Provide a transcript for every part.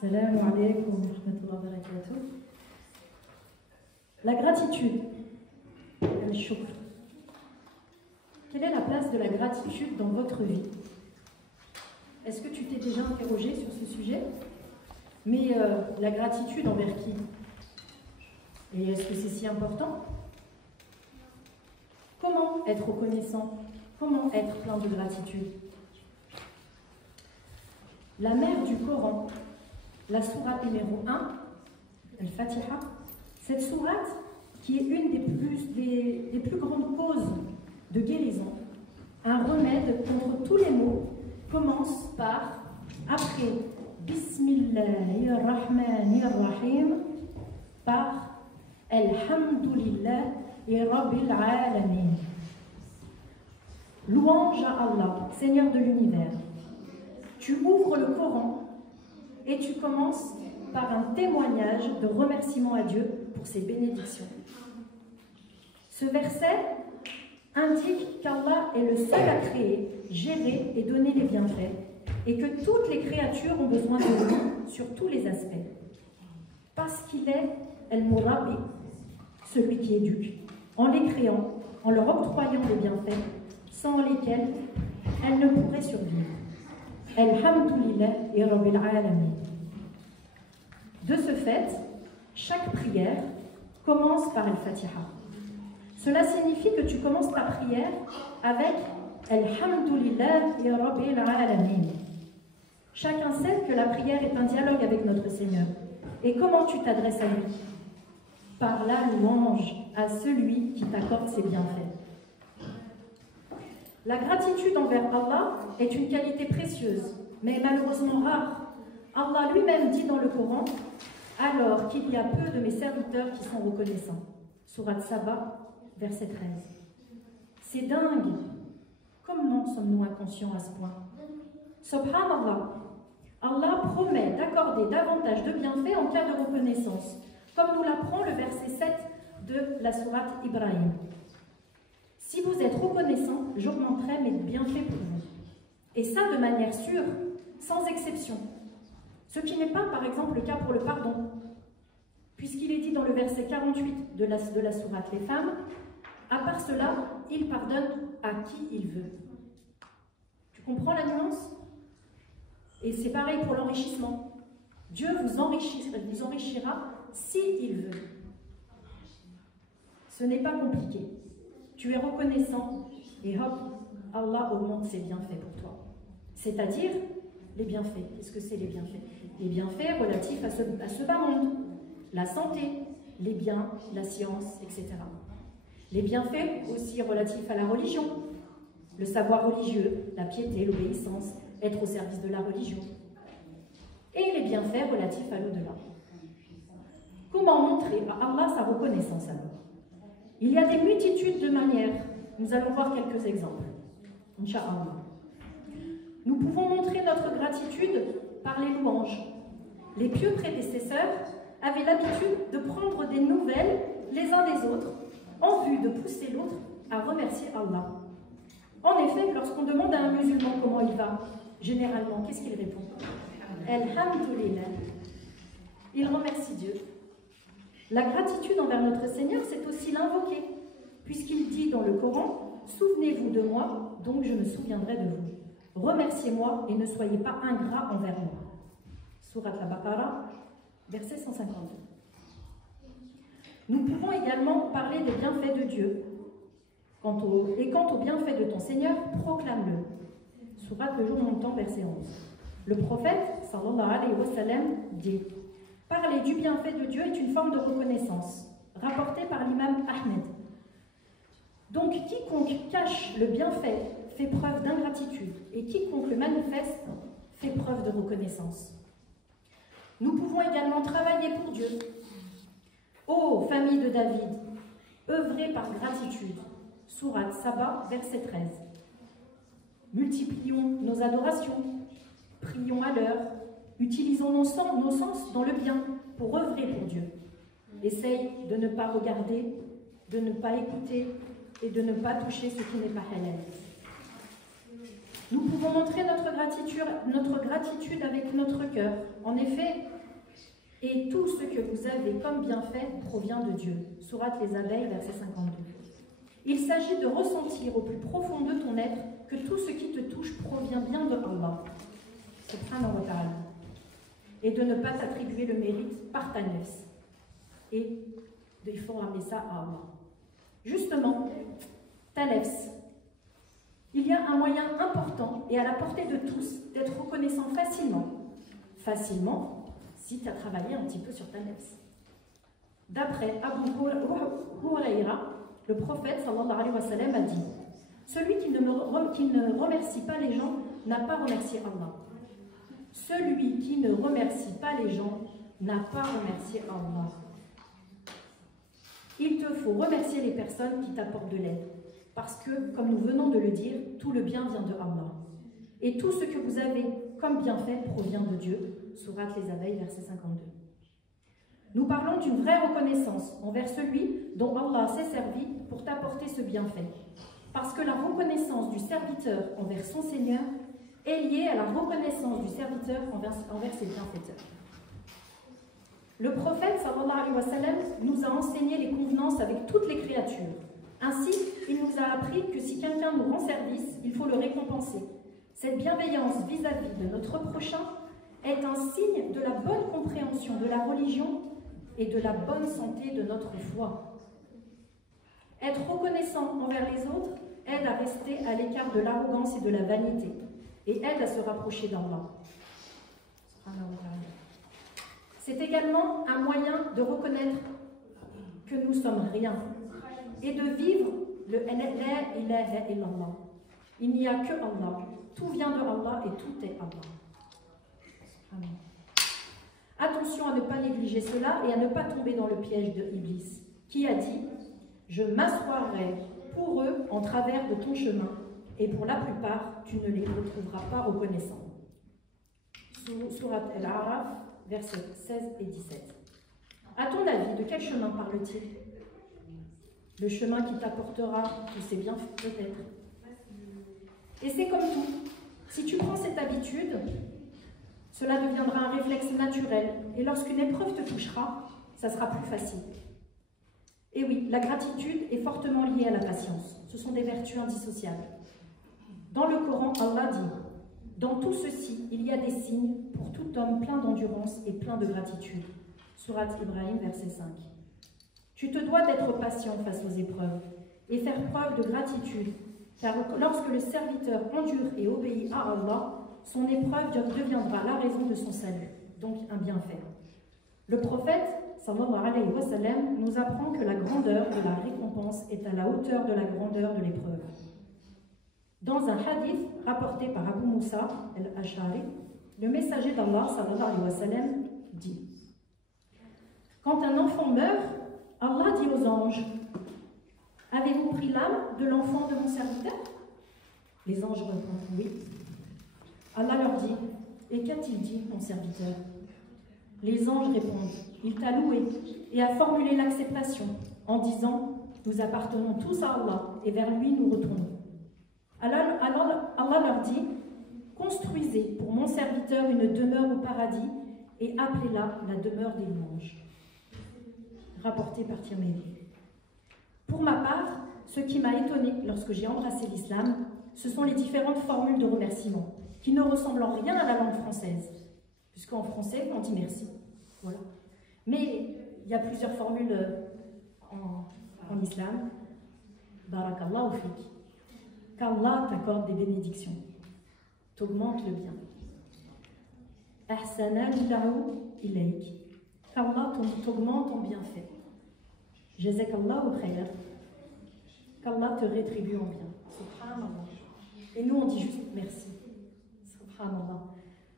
Salam alaikum wa rahmatullahi wa barakatuh. La gratitude, al-shukr. Quelle est la place de la gratitude dans votre vie? Est-ce que tu t'es déjà interrogé sur ce sujet? Mais la gratitude envers qui? Et est-ce que c'est si important? Comment être reconnaissant? Comment être plein de gratitude? La mère du Coran, la sourate numéro 1, Al-Fatiha, cette sourate qui est une des plus grandes causes de guérison, un remède contre tous les maux, commence par, après Bismillahirrahmanirrahim, par Alhamdulillahi Rabbil Alamin. Louange à Allah, Seigneur de l'univers. Tu ouvres le Coran et tu commences par un témoignage de remerciement à Dieu pour ses bénédictions. Ce verset indique qu'Allah est le seul à créer, gérer et donner les bienfaits, et que toutes les créatures ont besoin de lui sur tous les aspects. Parce qu'il est El-Murabi, celui qui éduque, en les créant, en leur octroyant des bienfaits, sans lesquels elles ne pourraient survivre. Alhamdulillah et Rabbil Alamin. De ce fait, chaque prière commence par Al-Fatiha. Cela signifie que tu commences ta prière avec Alhamdulillah et Rabbil Alamin. Chacun sait que la prière est un dialogue avec notre Seigneur. Et comment tu t'adresses à lui? Par la louange à celui qui t'accorde ses bienfaits. La gratitude envers Allah est une qualité précieuse, mais malheureusement rare. Allah lui-même dit dans le Coran, alors qu'il y a peu de mes serviteurs qui sont reconnaissants. Sourate Saba, verset 13. C'est dingue. Comment sommes-nous inconscients à ce point? Subhanallah, Allah promet d'accorder davantage de bienfaits en cas de reconnaissance, comme nous l'apprend le verset 7 de la sourate Ibrahim. Si vous êtes reconnaissant, j'augmenterai mes bienfaits pour vous. Et ça de manière sûre, sans exception. Ce qui n'est pas, par exemple, le cas pour le pardon. Puisqu'il est dit dans le verset 48 de la sourate Les Femmes, à part cela, il pardonne à qui il veut. Tu comprends la nuance? Et c'est pareil pour l'enrichissement. Dieu vous enrichira si il veut. Ce n'est pas compliqué. Tu es reconnaissant et hop, Allah augmente ses bienfaits pour toi. C'est-à-dire les bienfaits. Qu'est-ce que c'est les bienfaits? Les bienfaits relatifs à ce bas monde. La santé, les biens, la science, etc. Les bienfaits aussi relatifs à la religion. Le savoir religieux, la piété, l'obéissance, être au service de la religion. Et les bienfaits relatifs à l'au-delà. Comment montrer à Allah sa reconnaissance alors? Il y a des multitudes de manières. Nous allons voir quelques exemples. Inch'Allah. Nous pouvons montrer notre gratitude par les louanges. Les pieux prédécesseurs avaient l'habitude de prendre des nouvelles les uns des autres en vue de pousser l'autre à remercier Allah. En effet, lorsqu'on demande à un musulman comment il va, généralement, qu'est-ce qu'il répond? Alhamdulillah. Il remercie Dieu. La gratitude envers notre Seigneur, c'est aussi l'invoquer, puisqu'il dit dans le Coran, « Souvenez-vous de moi, donc je me souviendrai de vous. Remerciez-moi et ne soyez pas ingrats envers moi. » Sourate Al-Baqarah, verset 152. Nous pouvons également parler des bienfaits de Dieu. Quant aux bienfaits de ton Seigneur, proclame-le. Sourate Le jour montant, verset 11. Le prophète, sallallahu alayhi wa sallam, dit « Parler du bienfait de Dieu est une forme de reconnaissance, rapportée par l'imam Ahmed. Donc, quiconque cache le bienfait fait preuve d'ingratitude, et quiconque le manifeste fait preuve de reconnaissance. » Nous pouvons également travailler pour Dieu. Ô famille de David, œuvrez par gratitude. Sourate Saba, verset 13. Multiplions nos adorations, prions à l'heure, utilisons nos sens dans le bien pour œuvrer pour Dieu. Essaye de ne pas regarder, de ne pas écouter et de ne pas toucher ce qui n'est pas halal. Nous pouvons montrer notre gratitude avec notre cœur. En effet, et tout ce que vous avez comme bienfait provient de Dieu. Sourate les abeilles, verset 52. Il s'agit de ressentir au plus profond de ton être que tout ce qui te touche provient bien de Allah, subhanahu wa ta'ala, et de ne pas t'attribuer le mérite par ta nefs. Et il faut ramener ça à Allah. Justement, ta nefs, il y a un moyen important et à la portée de tous d'être reconnaissant facilement, si tu as travaillé un petit peu sur ta nefs. D'après Abu Huraira, le prophète sallallahu alayhi wa sallam a dit: celui qui ne remercie pas les gens n'a pas remercié Allah. Celui qui ne remercie pas les gens n'a pas remercié Allah. Il te faut remercier les personnes qui t'apportent de l'aide, parce que, comme nous venons de le dire, tout le bien vient de Allah. Et tout ce que vous avez comme bienfait provient de Dieu. Sourate les abeilles, verset 52. Nous parlons d'une vraie reconnaissance envers celui dont Allah s'est servi pour t'apporter ce bienfait. Parce que la reconnaissance du serviteur envers son Seigneur est liée à la reconnaissance du serviteur envers ses bienfaiteurs. Le prophète sallallahu alayhi wa sallam nous a enseigné les convenances avec toutes les créatures. Ainsi, il nous a appris que si quelqu'un nous rend service, il faut le récompenser. Cette bienveillance vis-à-vis de notre prochain est un signe de la bonne compréhension de la religion et de la bonne santé de notre foi. Être reconnaissant envers les autres aide à rester à l'écart de l'arrogance et de la vanité, et aide à se rapprocher d'Allah. C'est également un moyen de reconnaître que nous sommes rien, et de vivre le La ilaha illallah. Il n'y a que Allah, tout vient de Allah et tout est Allah. Amen. Attention à ne pas négliger cela et à ne pas tomber dans le piège de Iblis, qui a dit: je m'assoirai pour eux en travers de ton chemin, et pour la plupart, tu ne les retrouveras pas reconnaissants. Sourate Al-A'raf, versets 16 et 17. À ton avis, de quel chemin parle-t-il? Le chemin qui t'apportera tous ces bienfaits, peut-être. Et c'est comme tout. Si tu prends cette habitude, cela deviendra un réflexe naturel. Et lorsqu'une épreuve te touchera, ça sera plus facile. Et oui, la gratitude est fortement liée à la patience. Ce sont des vertus indissociables. Dans le Coran, Allah dit: dans tout ceci, il y a des signes pour tout homme plein d'endurance et plein de gratitude. Sourate Ibrahim, verset 5. Tu te dois d'être patient face aux épreuves et faire preuve de gratitude, car lorsque le serviteur endure et obéit à Allah, son épreuve deviendra la raison de son salut, donc un bienfait. Le prophète, sallallahu alayhi wa sallam, nous apprend que la grandeur de la récompense est à la hauteur de la grandeur de l'épreuve. Dans un hadith rapporté par Abu Moussa al-Ash'ari, le messager d'Allah, sallallahu alayhi wa sallam, dit: quand un enfant meurt, Allah dit aux anges: avez-vous pris l'âme de l'enfant de mon serviteur? Les anges répondent: oui. Allah leur dit: et qu'a-t-il dit, mon serviteur? Les anges répondent: il t'a loué et a formulé l'acceptation en disant: nous appartenons tous à Allah et vers lui nous retournons. Alors Allah leur dit: construisez pour mon serviteur une demeure au paradis et appelez-la la demeure des louanges. Rapporté par Tirmidhi. Pour ma part, ce qui m'a étonné lorsque j'ai embrassé l'islam, ce sont les différentes formules de remerciement, qui ne ressemblent en rien à la langue française, puisqu'en français, on dit merci. Voilà. Mais il y a plusieurs formules en islam. Barakallahu fik. Qu'Allah t'accorde des bénédictions, t'augmente le bien. Ahsana ilayk. Qu'Allah t'augmente en bienfait. Jazakallahu khayr. Qu'Allah te rétribue en bien. Subhanallah. Et nous, on dit juste merci. Subhanallah.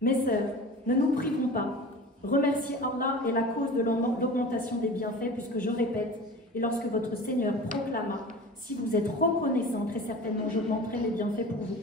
Mes sœurs, ne nous privons pas. Remercier Allah est la cause de l'augmentation des bienfaits, puisque je répète, et lorsque votre Seigneur proclama: si vous êtes reconnaissant, très certainement j'augmenterai les bienfaits pour vous.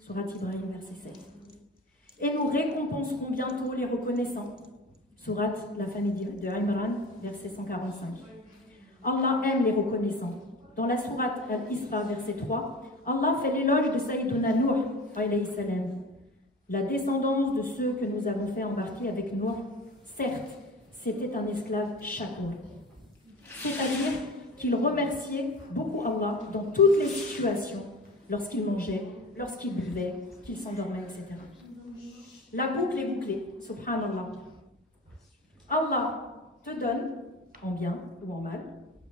Sourate Ibrahim, verset 7. Et nous récompenserons bientôt les reconnaissants. Sourate la famille de Imran, verset 145. Allah aime les reconnaissants. Dans la sourate Al-Isra, verset 3, Allah fait l'éloge de Sayyiduna Nuh, alayhi salam, la descendance de ceux que nous avons fait embarquer avec Noé, certes, c'était un esclave chakour. C'est-à-dire qu'il remerciait beaucoup Allah dans toutes les situations, lorsqu'il mangeait, lorsqu'il buvait, qu'il s'endormait, etc. La boucle est bouclée, subhanallah. Allah te donne, en bien ou en mal,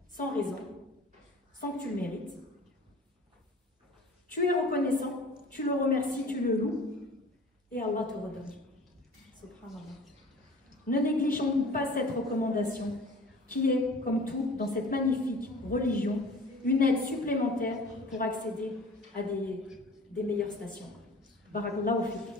sans raison, sans que tu le mérites. Tu es reconnaissant, tu le remercies, tu le loues, et Allah te redonne. Subhanallah. Ne négligeons pas cette recommandation, qui est, comme tout, dans cette magnifique religion, une aide supplémentaire pour accéder à des meilleures stations. Barakallahu fik.